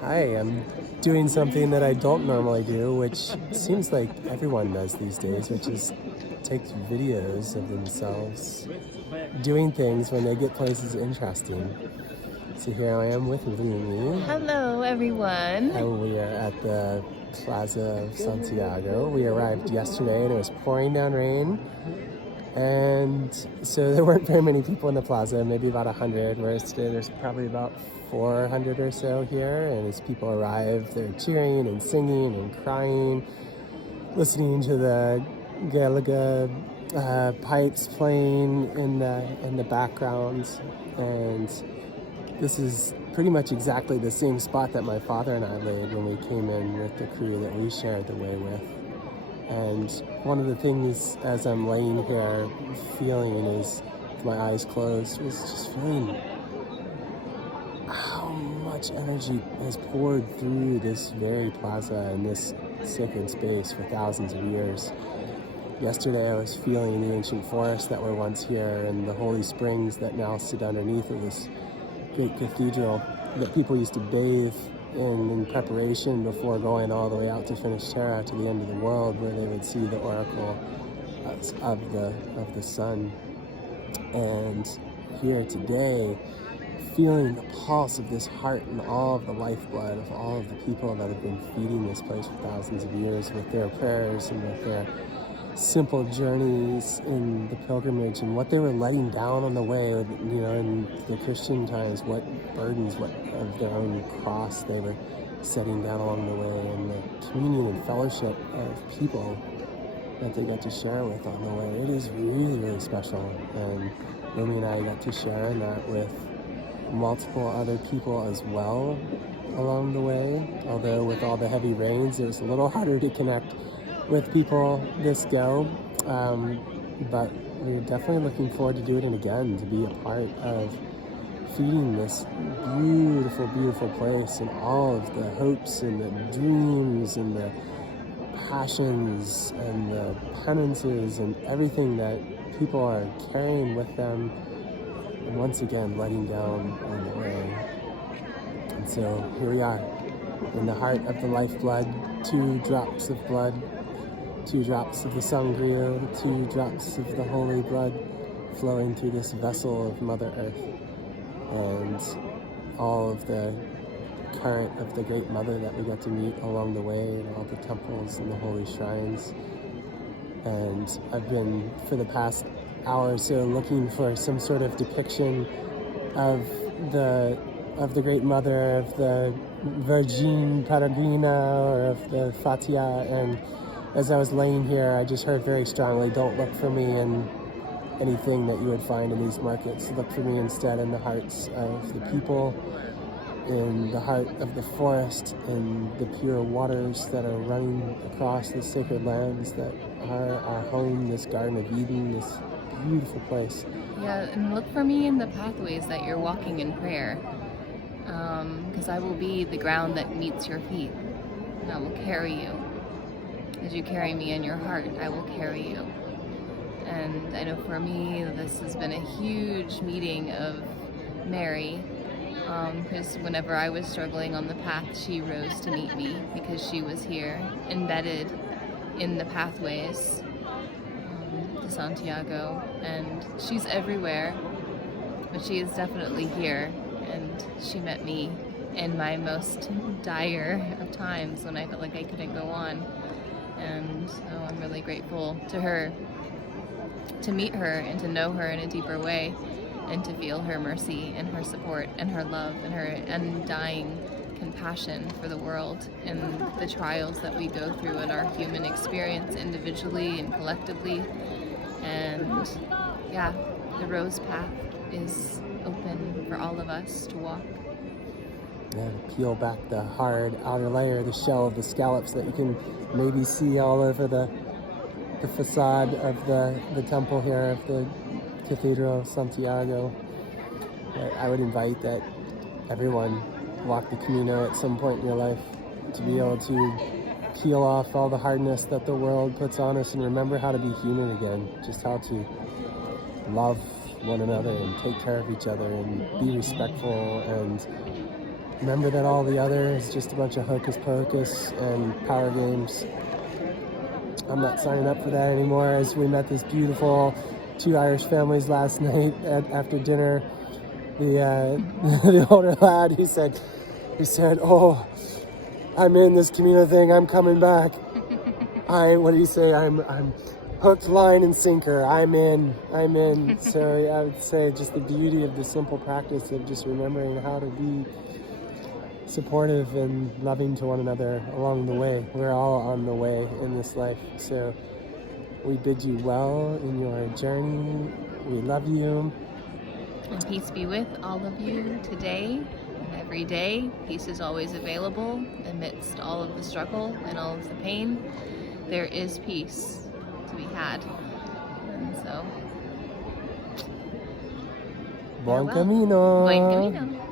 Hi, I'm doing something that I don't normally do, which seems like everyone does these days, which is takes videos of themselves doing things when they get places interesting. So here I am with Lumi, Hello, everyone. and we are at the Plaza of Santiago. We arrived yesterday and it was pouring down rain. And so there weren't very many people in the plaza, maybe about 100, whereas today there's probably about 400 or so here. And as people arrive, they're cheering and singing and crying, listening to the Galaga pipes playing in the background. And this is pretty much exactly the same spot that my father and I laid when we came in with the crew that we shared the way with. And one of the things as I'm laying here feeling is, with my eyes closed, was just feeling how much energy has poured through this very plaza and this sacred space for thousands of years. Yesterday I was feeling the ancient forests that were once here and the holy springs that now sit underneath of this great cathedral that people used to bathe in preparation before going all the way out to Finisterre, to the end of the world, where they would see the oracle of the sun. And here today, feeling the pulse of this heart and all of the lifeblood of all of the people that have been feeding this place for thousands of years with their prayers and with their simple journeys in the pilgrimage and what they were letting down on the way, in the Christian times, what burdens, what of their own cross they were setting down along the way, and the communion and fellowship of people that they got to share with on the way. It is really, really special. And Rumi and I got to share in that with multiple other people as well along the way, although with all the heavy rains, it was a little harder to connect with people this go, but we're definitely looking forward to doing it again, to be a part of feeding this beautiful, beautiful place and all of the hopes and the dreams and the passions and the penances and everything that people are carrying with them, and once again letting down on the way. And so here we are, in the heart of the lifeblood, 2 drops of blood, 2 drops of the sangria, 2 drops of the holy blood flowing through this vessel of Mother Earth, and all of the current of the Great Mother that we got to meet along the way, and all the temples and the holy shrines. And I've been, for the past hour or so, looking for some sort of depiction of the Great Mother, of the Virgin Peregrina, or of the Fatia, and as I was laying here, I just heard very strongly, don't look for me in anything that you would find in these markets. Look for me instead in the hearts of the people, in the heart of the forest, and the pure waters that are running across the sacred lands that are our home, this Garden of Eden, this beautiful place. Yeah, and look for me in the pathways that you're walking in prayer, because I will be the ground that meets your feet, and I will carry you. As you carry me in your heart, I will carry you. And I know for me, this has been a huge meeting of Mary, because whenever I was struggling on the path, she rose to meet me, because she was here, embedded in the pathways to Santiago. And she's everywhere, but she is definitely here. And she met me in my most dire of times, when I felt like I couldn't go on. And so I'm really grateful to her, to meet her and to know her in a deeper way, and to feel her mercy and her support and her love and her undying compassion for the world and the trials that we go through in our human experience, individually and collectively. And yeah, the rose path is open for all of us to walk. Yeah, peel back the hard outer layer, the shell of the scallops that you can maybe see all over the facade of the temple here, of the Cathedral of Santiago. But I would invite that everyone walk the Camino at some point in your life, to be able to peel off all the hardness that the world puts on us and remember how to be human again, just how to love one another and take care of each other and be respectful and remember that all the other is just a bunch of hocus pocus and power games. I'm not signing up for that anymore. As we met this beautiful 2 Irish families last night after dinner, the the older lad, he said, "Oh, I'm in this Camino thing. I'm coming back. What did he say? I'm hooked, line, and sinker. I'm in." So yeah, I would say just the beauty of the simple practice of just remembering how to be supportive and loving to one another along the way. We're all on the way in this life. So we bid you well in your journey. We love you. And peace be with all of you today and every day. Peace is always available amidst all of the struggle and all of the pain. There is peace to be had. And so, Buen farewell. Camino. Buen Camino.